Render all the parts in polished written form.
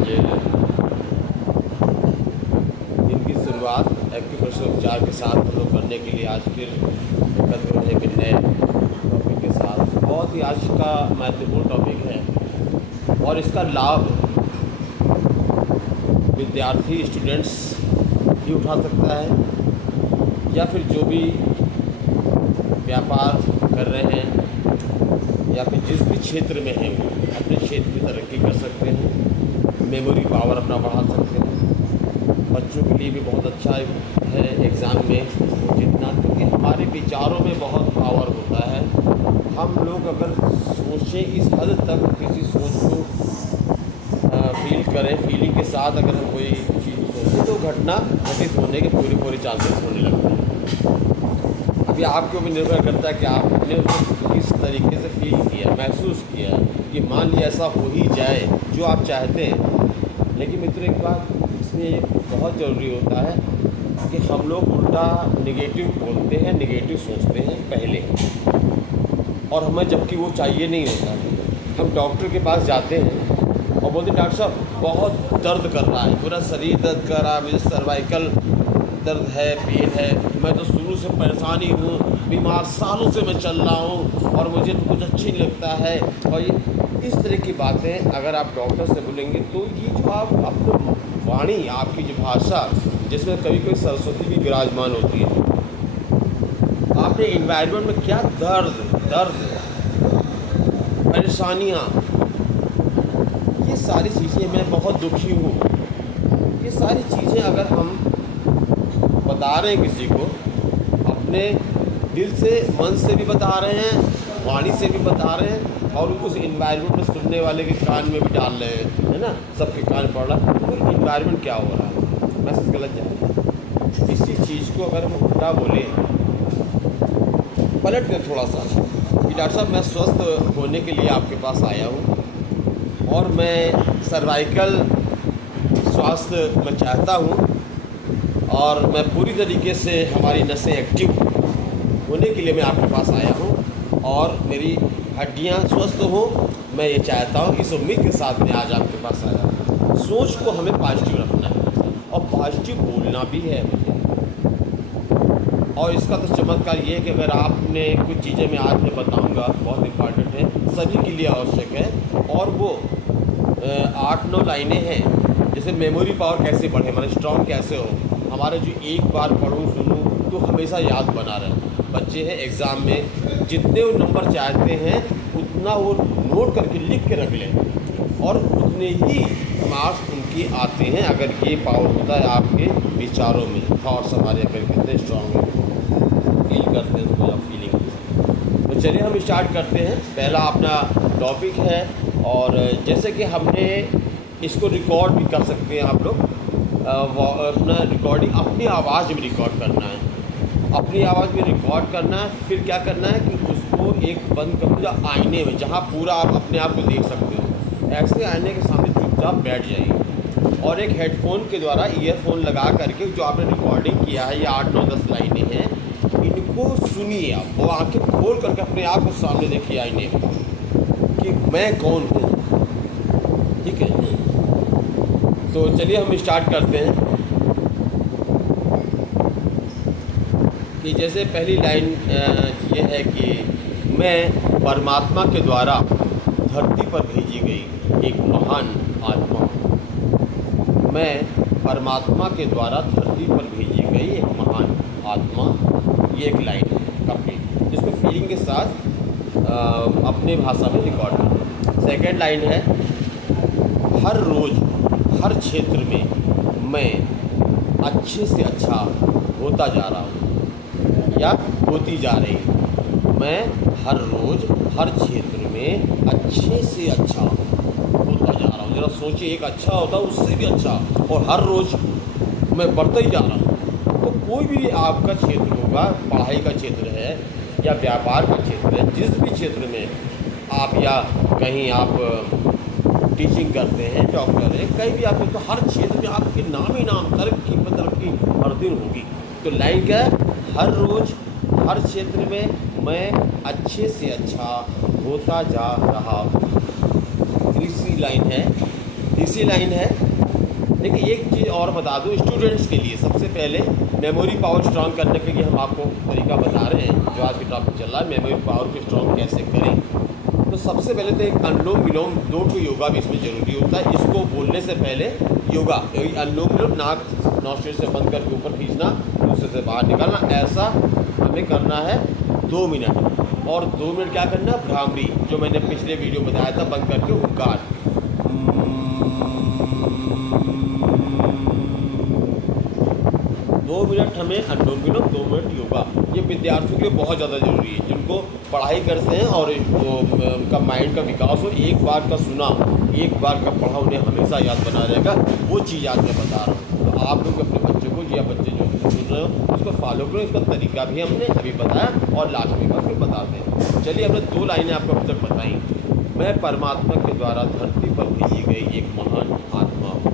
आज दिन की शुरुआत एक्यूप्रेशर उपचार के साथ हम लोग करने के लिए आज फिर एकत्र हुए एक नए टॉपिक के साथ। बहुत ही आज का महत्वपूर्ण टॉपिक है और इसका लाभ विद्यार्थी स्टूडेंट्स भी उठा सकता है या फिर जो भी व्यापार कर रहे हैं या फिर जिस भी क्षेत्र में हैं अपने क्षेत्र में तरक्की कर सकते हैं, मेमोरी पावर अपना बढ़ा सकते हैं। बच्चों के लिए भी बहुत अच्छा है एग्ज़ाम में जितना, क्योंकि हमारे विचारों में बहुत पावर होता है। हम लोग अगर सोचें इस हद तक किसी सोच को फील करें, फीलिंग के साथ अगर हम कोई चीज़ सोचें तो घटना घटित होने के पूरे चांसेस होने लगते हैं। अभी आपके ऊपर निर्भर करता है कि आपने उसको किस तरीके से फील किया, महसूस किया कि मान लिया ऐसा हो ही जाए जो आप चाहते हैं। लेकिन मित्रों एक बात इसमें बहुत ज़रूरी होता है कि हम लोग उल्टा निगेटिव बोलते हैं, निगेटिव सोचते हैं पहले, और हमें जबकि वो चाहिए नहीं होता। हम डॉक्टर के पास जाते हैं और बोलते डॉक्टर साहब बहुत दर्द कर रहा है, पूरा शरीर दर्द कर रहा है, मुझे सर्वाइकल दर्द है, पेन है, मैं तो शुरू से परेशानी हूँ, बीमार सालों से मैं चल रहा हूँ और मुझे तो कुछ अच्छी नहीं लगता है। और ये इस तरह की बातें अगर आप डॉक्टर से बोलेंगे तो ये जो आप अपनी वाणी, आपकी जो भाषा जिसमें कभी कोई सरस्वती भी विराजमान होती है, आपने इन्वायरमेंट में क्या दर्द परेशानियाँ, ये सारी चीज़ें, मैं बहुत दुखी हूँ, ये सारी चीज़ें अगर हम बता रहे हैं किसी को, अपने दिल से मन से भी बता रहे हैं, वाणी से भी बता रहे हैं, और उस इन्वायरमेंट में सुनने वाले के कान में भी डाल रहे हैं, है ना, सबके कान पड़ रहा है, तो इन्वायरमेंट क्या हो रहा है, मैसेज गलत जा रहा है। इसी चीज़ को अगर हम उल्टा बोले, पलट दें थोड़ा सा कि डॉक्टर साहब मैं स्वस्थ होने के लिए आपके पास आया हूँ और मैं सर्वाइकल स्वास्थ्य मैं चाहता हूँ और मैं पूरी तरीके से हमारी नसें एक्टिव होने के लिए मैं आपके पास आया हूँ और मेरी हड्डियाँ स्वस्थ हों, मैं ये चाहता हूँ। इस उम्मीद के साथ मैं आज आपके पास आया हूँ। सोच को हमें पॉजिटिव रखना है और पॉजिटिव बोलना भी है मुझे। और इसका तो चमत्कार ये है कि अगर आपने कुछ चीज़ें मैं आज मैं बताऊँगा, बहुत इम्पॉर्टेंट है, सभी के लिए आवश्यक है, और वो 8-9 लाइनें हैं। जैसे मेमोरी पावर कैसे बढ़े, मतलब स्ट्रॉन्ग कैसे हो, हमारे जो एक बार पढ़ूँ सुनूँ तो हमेशा याद बना रहे। बच्चे हैं एग्ज़ाम में जितने वो नंबर चाहते हैं उतना वो नोट करके लिख के रख लें और उतने ही मार्क्स उनके आते हैं अगर ये पावर होता है आपके विचारों में। थॉट्स हमारे अगर कितने स्ट्रॉन्ग हैं, फील करते हैं उसको या फीलिंग। तो चलिए हम स्टार्ट करते हैं। पहला अपना टॉपिक है और जैसे कि हमने इसको रिकॉर्ड भी कर सकते हैं आप लोग, अपना रिकॉर्डिंग अपनी आवाज़ में रिकॉर्ड करना है, अपनी आवाज़ में रिकॉर्ड करना है। फिर क्या करना है कि उसको एक बंद कर दो आईने में, जहाँ पूरा आप अपने आप को देख सकते हो, ऐसे आईने के सामने चुपचाप बैठ जाइए और एक हेडफोन के द्वारा ईयरफोन लगा करके जो आपने रिकॉर्डिंग किया है, ये 8-9-10 लाइनें हैं, इनको सुनिए आप और आँखें खोल करके अपने आप को सामने देखिए आईने में कि मैं कौन हूँ। ठीक है, तो चलिए हम स्टार्ट करते हैं कि जैसे पहली लाइन ये है कि मैं परमात्मा के द्वारा धरती पर भेजी गई एक महान आत्मा हूँ। मैं परमात्मा के द्वारा धरती पर भेजी गई एक महान आत्मा, ये एक लाइन है कंप्लीट, जिसको फीलिंग के साथ अपने भाषा में रिकॉर्ड करना। सेकेंड लाइन है हर रोज़ हर क्षेत्र में मैं अच्छे से अच्छा होता जा रहा हूँ या होती जा रही हूँ। मैं हर रोज़ हर क्षेत्र में अच्छे से अच्छा होता जा रहा हूँ। ज़रा सोचिए, एक अच्छा होता है उससे भी अच्छा, और हर रोज़ मैं बढ़ता ही जा रहा हूँ। तो कोई भी आपका क्षेत्र होगा, पढ़ाई का क्षेत्र है या व्यापार का क्षेत्र है, जिस भी क्षेत्र में आप या कहीं आप टीचिंग करते हैं, डॉक्टर है, कहीं भी आप, तो हर क्षेत्र में आपके नाम ही नाम, तरक्की पर तरक्की हर दिन होगी। तो लाइन क्या है, हर रोज़ हर क्षेत्र में मैं अच्छे से अच्छा होता जा रहा हूँ। तीसरी लाइन है तीसरी लाइन है, देखिए एक चीज़ और बता दूं स्टूडेंट्स के लिए। सबसे पहले मेमोरी पावर स्ट्रांग करने के लिए हम आपको तरीका बता रहे हैं, जो आज के टॉपिक चल रहा है, मेमोरी पावर को स्ट्रांग कैसे करें। तो सबसे पहले तो एक अनुलोम विलोम 2 को योगा भी इसमें ज़रूरी होता है। इसको बोलने से पहले योगा, अनुलोम विलोम, नाक नॉस्ट्रिल से बंद करके ऊपर खींचना, दूसरे से बाहर निकालना, ऐसा हमें करना है 2 मिनट। और 2 मिनट क्या करना, भ्रामरी, जो मैंने पिछले वीडियो में बताया था, बंद करके हुंकार। 2 मिनट हमें अनुलोम विलोम, 2 मिनट योगा। ये विद्यार्थियों के लिए बहुत ज़्यादा ज़रूरी है, जिनको पढ़ाई करते हैं और उनका माइंड का विकास हो। एक बार का सुना, एक बार का पढ़ा उन्हें हमेशा याद बना रहेगा। वो चीज़ आज मैं बता रहा हूँ, तो आप लोग अपने बच्चों को या बच्चे जो सुन रहे हो उसको फॉलो करो। इसका तरीका भी हमने अभी बताया और लास्ट में फिर बताते हैं। चलिए, हमने 2 लाइनें आपको अब तक बताई। मैं परमात्मा के द्वारा धरती पर भेजी गई एक महान आत्मा हूँ।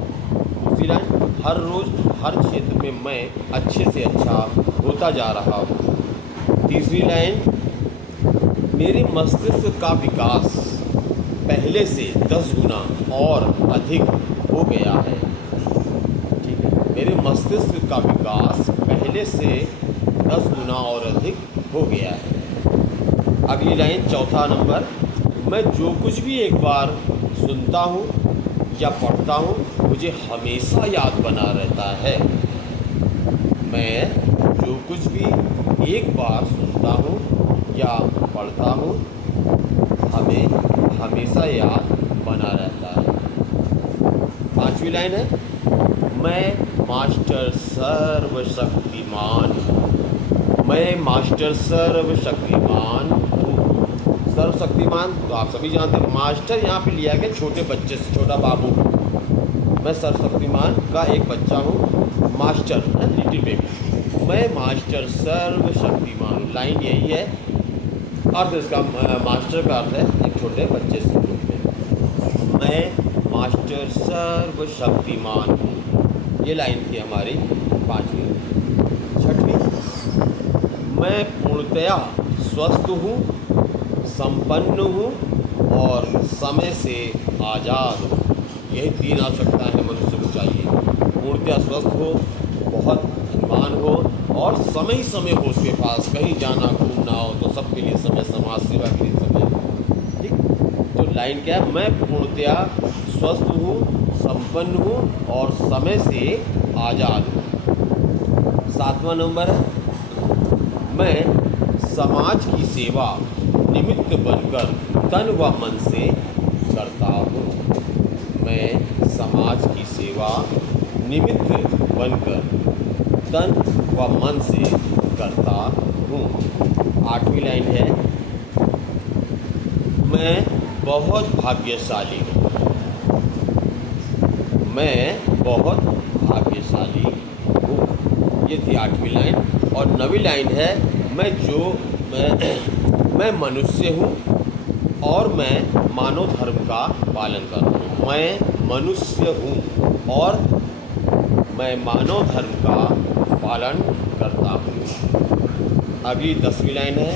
दूसरी लाइन, हर रोज़ हर क्षेत्र में मैं अच्छे से अच्छा होता जा रहा हूँ। तीसरी लाइन, मेरे मस्तिष्क का विकास पहले से 10 गुना और अधिक हो गया है। ठीक है, मेरे मस्तिष्क का विकास पहले से 10 गुना और अधिक हो गया है। अगली लाइन, चौथा नंबर, मैं जो कुछ भी एक बार सुनता हूँ या पढ़ता हूँ मुझे हमेशा याद बना रहता है। मैं जो कुछ भी एक बार सुनता हूँ या पढ़ता हूँ हमें हमेशा याद बना रहता है। 5वीं लाइन है, मैं मास्टर सर्वशक्तिमान हूँ। मैं मास्टर सर्वशक्तिमान हूँ। सर्वशक्तिमान तो आप सभी जानते हैं, मास्टर यहाँ पे लिया गया छोटे बच्चे से, छोटा बाबू। मैं सर्वशक्तिमान का एक बच्चा हूँ, मास्टर है लिटिल बेबी। मैं मास्टर सर्वशक्तिमान, लाइन यही है। अर्थ इसका, मास्टर का अर्थ है एक छोटे बच्चे से रूप में। मैं मास्टर सर्वशक्तिमान हूँ, ये लाइन थी हमारी 5वीं। 6वीं, मैं पूर्णतया स्वस्थ हूँ, संपन्न हूँ और समय से आज़ाद हूँ। यही 3 आवश्यकताएँ हैं मनुष्य को चाहिए। पूर्णतया स्वस्थ हो, बहुत धनवान हो और समय समय हो उसके पास, कहीं जाना घूमना हो तो सबके लिए समय, समाज सेवा के लिए समय। ठीक, तो लाइन क्या है, मैं पूर्णतया स्वस्थ हूँ, संपन्न हूँ और समय से आज़ाद हूँ। 7वां नंबर है, मैं समाज की सेवा निमित्त बनकर तन व मन से करता हूँ। मैं समाज की सेवा निमित्त बनकर तन व मन से करता हूँ। 8वीं लाइन है, मैं बहुत भाग्यशाली हूँ। मैं बहुत भाग्यशाली हूँ। ये थी 8वीं लाइन। और 9वीं लाइन है, मैं मनुष्य हूँ और मैं मानव धर्म का पालन करता हूँ। मैं मनुष्य हूँ और मैं मानव धर्म का पालन करता हूँ। अगली 10वीं लाइन है,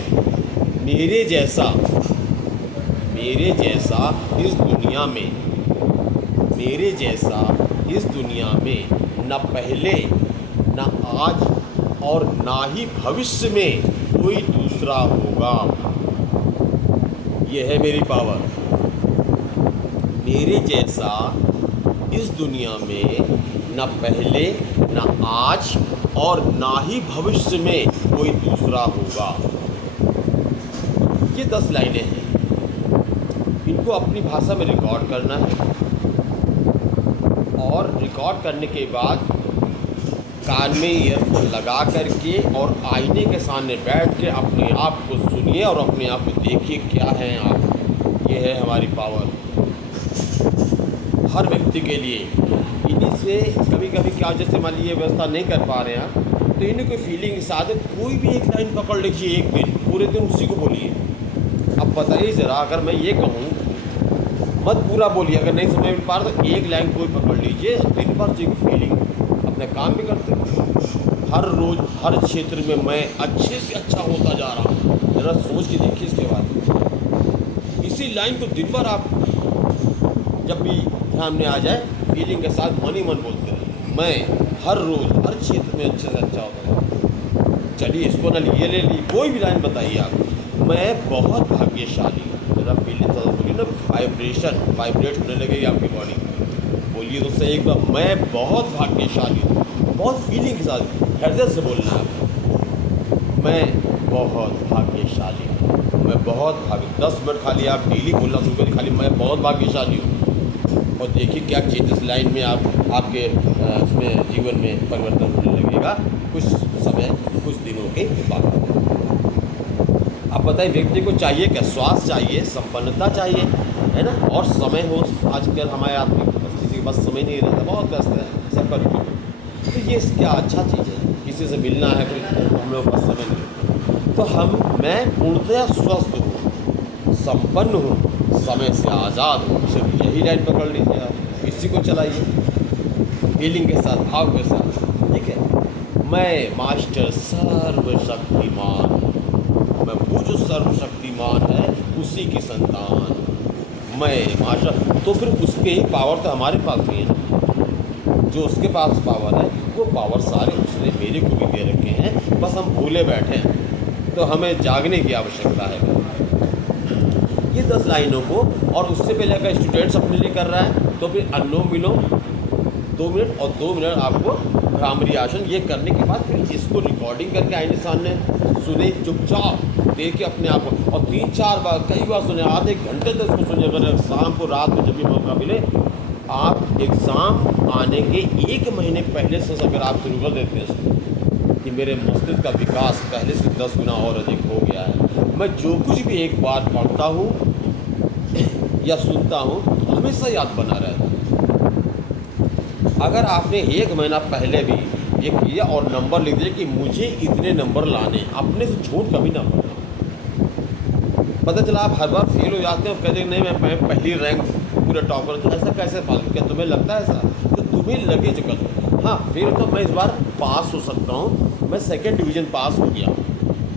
मेरे जैसा इस दुनिया में, मेरे जैसा इस दुनिया में न पहले न आज और ना ही भविष्य में कोई दूसरा होगा। ये है मेरी पावर। मेरे जैसा इस दुनिया में न पहले न आज और ना ही भविष्य में कोई दूसरा होगा। ये 10 लाइनें हैं, इनको अपनी भाषा में रिकॉर्ड करना है और रिकॉर्ड करने के बाद कान में ईयरफोन लगा करके और आईने के सामने बैठ के अपने आप को सुनिए और अपने आप को देखिए क्या है आप। ये है हमारी पावर हर व्यक्ति के लिए। इन्हीं से कभी कभी क्या, जैसे मान लीजिए व्यवस्था नहीं कर पा रहे हैं आप, तो इन्हें कोई फीलिंग साथ कोई भी एक लाइन पकड़ लीजिए, एक दिन पूरे दिन उसी को बोलिए। अब बताइए ज़रा, अगर मैं ये कहूँ मत पूरा बोलिए, अगर नहीं समझ में पा रहा तो एक लाइन कोई पकड़ लीजिए, दिन भर जी फीलिंग, अपने काम भी करते हैं। हर रोज़ हर क्षेत्र में मैं अच्छे से अच्छा होता जा रहा हूँ। ज़रा सोच के देखिए इसके बाद। इसी लाइन को दिन भर आप जब भी सामने आ जाए, फीलिंग के साथ मन ही मन बोलते रहिए, मैं हर रोज़ हर क्षेत्र में अच्छे से अच्छा होता हूँ। चलिए इसको ना ये ले ली, कोई भी लाइन बताइए आप। मैं बहुत भाग्यशाली हूँ। जरा फीलिंग बोलिए ना, वाइब्रेट होने लगेगी आपकी बॉडी। बोलिए तो सही एक बार, मैं बहुत भाग्यशाली हूँ। बहुत फीलिंग के साथ हृदय से बोलना है आपको। मैं बहुत भाग्यशाली हूँ, मैं बहुत भाग्य। 10 मिनट खाली आप डेली बोलना शुरू करिए, खाली मैं बहुत भाग्यशाली हूँ, और देखिए क्या चेंजेस लाइन में आपके उसमें जीवन में परिवर्तन होने लगेगा कुछ समय, कुछ दिनों के बाद। आप बताइए व्यक्ति को चाहिए क्या? स्वास्थ्य चाहिए, संपन्नता चाहिए, है ना, और समय हो। आजकल हमारे आदमी किसी के पास समय नहीं रहता, बहुत व्यस्त है सबका रुटीन। तो ये क्या अच्छा चीज़ है, किसी से मिलना है कोई, हम लोग पास समय नहीं। तो मैं पूर्णतया स्वस्थ हूँ, संपन्न हूँ, समय से आज़ाद हूँ। सिर्फ यही लाइन पकड़ लीजिए आप, इसी को चलाइए फीलिंग के साथ, भाव के साथ, ठीक है। मैं मास्टर सर्वशक्तिमान, मैं वो जो सर्वशक्तिमान है उसी की संतान, मैं मास्टर। तो फिर उसके ही पावर तो हमारे पास भी है, जो उसके पास पावर है वो पावर सारे उसने मेरे को भी दे रखे हैं, बस हम भूले बैठे हैं। तो हमें जागने की आवश्यकता है। ये 10 लाइनों को, और उससे पहले अगर स्टूडेंट्स अपने लिए कर रहा है तो फिर अनुलोम विलोम 2 मिनट और 2 मिनट आपको भ्रामरी आसन। ये करने के बाद फिर इसको रिकॉर्डिंग करके आईने सामने सुने, चुपचाप देखिए अपने आप को, और 3-4 बार, कई बार सुने, आधे घंटे तक उसको सुनिए। अगर शाम को, रात में जब भी मौका मिले, आप एग्ज़ाम आने के 1 महीने पहले से अगर आप शुरू कर देते हैं कि मेरे मस्तिष्क का विकास पहले से 10 गुना और अधिक हो गया है, मैं जो कुछ भी एक बार पढ़ता हूँ या सुनता हूँ हमेशा याद बना रहता है। अगर आपने 1 महीना पहले भी ये किया और नंबर लिख दिया कि मुझे इतने नंबर लाने, अपने से झूठ कभी ना बोलना। पता चला आप हर बार फेल हो जाते हैं और कहते हैं नहीं मैं पहली रैंक पूरा टॉपर, तो ऐसा कैसे पास? क्या तुम्हें लगता है ऐसा? तो तुम्हें लगे जो कर, हाँ फिर तो मैं इस बार पास हो सकता हूँ, मैं 2nd डिवीज़न पास हो गया।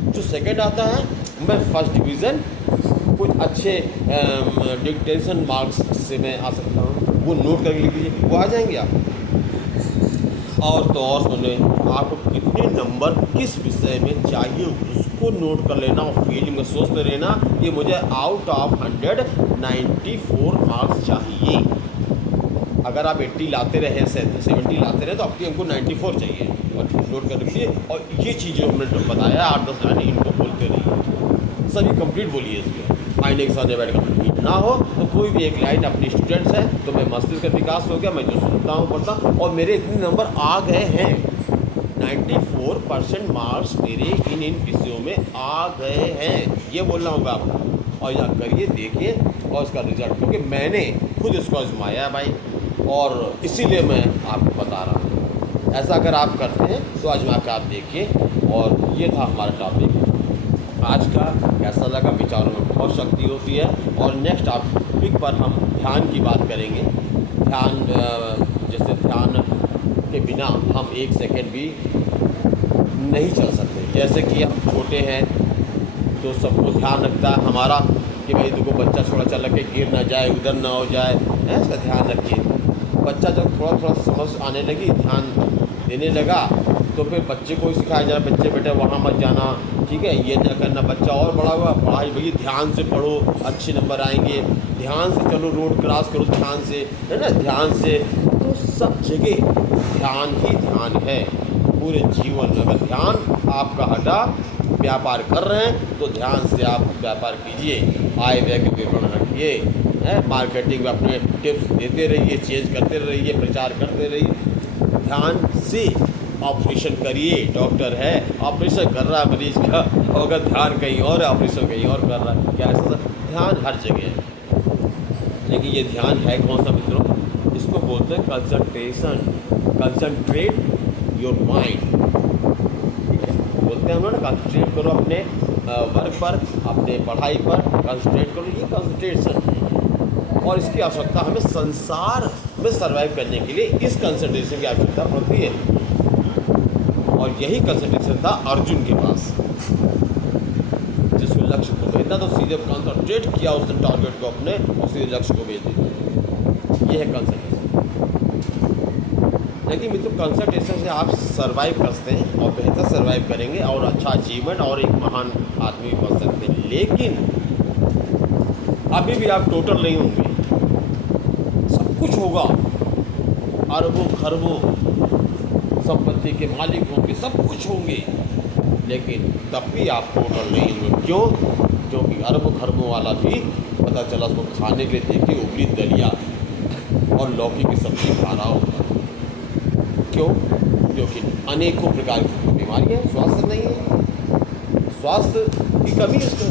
जो 2nd आता है मैं 1st डिवीज़न कुछ अच्छे डिक्टेशन मार्क्स से मैं आ सकता हूँ, वो नोट करके लिख लीजिए, वो आ जाएंगे आप। और तो और सुने, आपको कितने नंबर किस विषय में चाहिए उसको नोट कर लेना, और फीलिंग में सोचते रहना कि मुझे आउट ऑफ 100 94 मार्क्स चाहिए। अगर आप 80 लाते रहे, 70 लाते रहे, तो आपकी हमको 94 चाहिए, और नोट कर लीजिए। और ये चीज़ें हमने तो बताया 8-10 लाइन, इनको बोलते रहिए, सभी कंप्लीट बोलिए। इसको आईने के सामने बैठ कर कंप्लीट ना हो तो कोई भी एक लाइन अपनी स्टूडेंट्स है तो मैं मस्तिष्क का विकास हो गया, मैं जो सुनता हूँ पढ़ता हूँ, और मेरे इतने नंबर आ गए हैं, 94% मार्क्स मेरे इन विषयों में आ गए हैं, ये बोलना होगा आपको। और यह करिए, देखिए, और इसका रिजल्ट, क्योंकि मैंने खुद इसको आजमाया है भाई, और इसीलिए मैं आपको बता रहा हूँ। ऐसा अगर आप करते हैं तो आजमा के आप देखिए। और ये था हमारा टॉपिक आज का। कैसा लगा? विचारों में बहुत शक्ति होती है। और नेक्स्ट टॉपिक पर हम ध्यान की बात करेंगे। ध्यान, जैसे ध्यान के बिना हम 1 सेकंड भी नहीं चल सकते। जैसे कि हम छोटे हैं तो सबको ध्यान रखता है हमारा कि भाई देखो बच्चा छोड़ा चल के गिर ना जाए, उधर ना हो जाए, है, इसका ध्यान रखिए। बच्चा जब थोड़ा थोड़ा समझ आने लगी, ध्यान देने लगा, तो फिर बच्चे को ही सिखाया जाए, बच्चे बेटे वहाँ मत जाना, ठीक है, ये ना करना। बच्चा और बड़ा हुआ, पढ़ाई भई ध्यान से पढ़ो, अच्छे नंबर आएंगे, ध्यान से चलो, रोड क्रॉस करो ध्यान से, है ना, ध्यान से। तो सब जगह ध्यान ही ध्यान है पूरे जीवन में। अगर ध्यान आपका हटा, व्यापार कर रहे हैं तो ध्यान से आप व्यापार कीजिए, आय व्यय के विवरण रखिए, है, मार्केटिंग में अपने टिप्स देते रहिए, चेंज करते रहिए, प्रचार करते रहिए। ध्यान से ऑपरेशन करिए। डॉक्टर है, ऑपरेशन कर रहा है मरीज का, अगर ध्यान कहीं और है, ऑपरेशन कहीं और कर रहा है, क्या ऐसा? ध्यान हर जगह है। लेकिन ये ध्यान है कौन सा मित्रों? इसको बोलते हैं कंसंट्रेशन। कंसंट्रेट योर माइंड, ठीक है, बोलते हैं हम लोग ना, कंसंट्रेट करो अपने वर्क पर, अपने पढ़ाई पर कंसंट्रेट करो, ये कंसंट्रेशन है। और इसकी आवश्यकता हमें संसार में सर्वाइव करने के लिए इस कंसंट्रेशन की आवश्यकता पड़ती है। और यही कंसंट्रेशन था अर्जुन के पास, जिसको लक्ष्य को भेजना तो सीधे कंसंट्रेट किया उसने टारगेट को अपने, और सीधे लक्ष्य को भेज दिया। ये है कंसल्टेशन। लेकिन मित्रों कंसल्टेशन से आप सर्वाइव करते हैं और बेहतर सर्वाइव करेंगे और अच्छा अचीवमेंट और एक महान आदमी बन सकते हैं। लेकिन अभी भी आप टोटल नहीं होंगे, सब कुछ होगा, अरबों खरबों संपत्ति के मालिक होंगे, सब कुछ होंगे, लेकिन तब भी आप टोटल नहीं होंगे। क्यों? क्योंकि अरबों खरबों वाला भी पता चला उसको खाने के लिए देखिए उबली दलिया और लौकी की सब्जी खा रहा होगा। क्यों? क्योंकि अनेकों प्रकार की बीमारियाँ हैं, स्वास्थ्य नहीं है, स्वास्थ्य की कमी है, उसको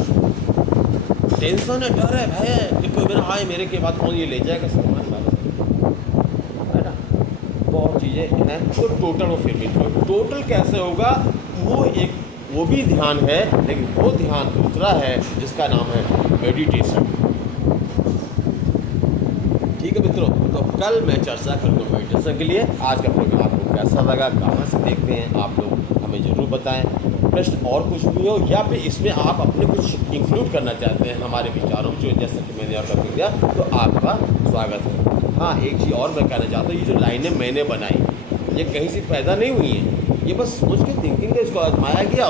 टेंशन है, डर है, भय है कि कोई मेरा आए मेरे के बाद कौन ये ले जाएगा सामान वाला, है ना, बहुत चीज़ें हैं। तो टोटल वो फिर भी टोटल कैसे होगा वो भी ध्यान है, लेकिन वो ध्यान दूसरा है जिसका नाम है मेडिटेशन। ठीक है मित्रों, तो कल मैं चर्चा करूँगा मेडिटेशन के लिए। आज का प्रोग्राम आपको कैसा लगा, कहाँ से देखते हैं आप लोग, हमें ज़रूर बताएं। प्रश्न और कुछ भी हो या फिर इसमें आप अपने कुछ इंक्लूड करना चाहते हैं हमारे विचारों में, जो जैसा कि मैंने और कर दिया, तो आपका स्वागत है। हाँ, एक चीज़ और मैं कहना चाहता हूँ, ये जो लाइनें मैंने बनाई ये कहीं से पैदा नहीं हुई हैं, ये बस सोच के थिंकिंग है, इसको आजमाया गया,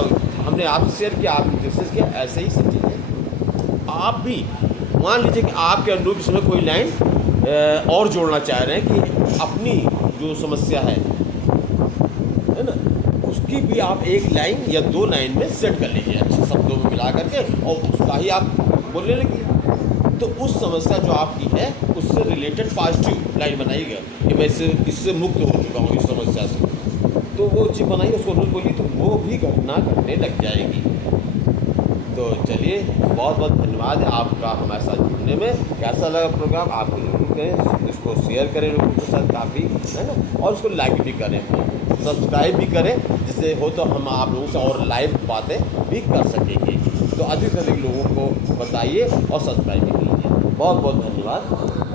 हमने आपसे शेयर किया, आपने डिस्कस किया, ऐसे ही सब चीज़ें। आप भी मान लीजिए कि आपके अनुरूप इसमें कोई लाइन और जोड़ना चाह रहे हैं कि अपनी जो समस्या है ना, उसकी भी आप एक लाइन या दो लाइन में सेट कर लीजिए, अच्छे शब्दों में मिला करके, और उसका ही आप बोलने लगिए। तो उस समस्या जो आपकी है उससे रिलेटेड पॉजिटिव लाइन बनाइएगा कि मैं इससे मुक्त हो चुका हूँ इस समस्या से, तो वो चीज़ बनाइए, उसको रोज़ बोलिए, तो वो भी घटना घटने लग जाएगी। तो चलिए, बहुत बहुत धन्यवाद है आपका हमारे साथ जुड़ने में। कैसा लगा प्रोग्राम आप जरूर करें, इसको शेयर करें लोगों के साथ, काफ़ी है ना, और उसको लाइक भी करें, सब्सक्राइब भी करें, जिससे हो तो हम आप लोगों से और लाइव बातें भी कर सकेंगे। तो अधिक से अधिक लोगों को बताइए और सब्सक्राइब भी कीजिए। बहुत बहुत धन्यवाद।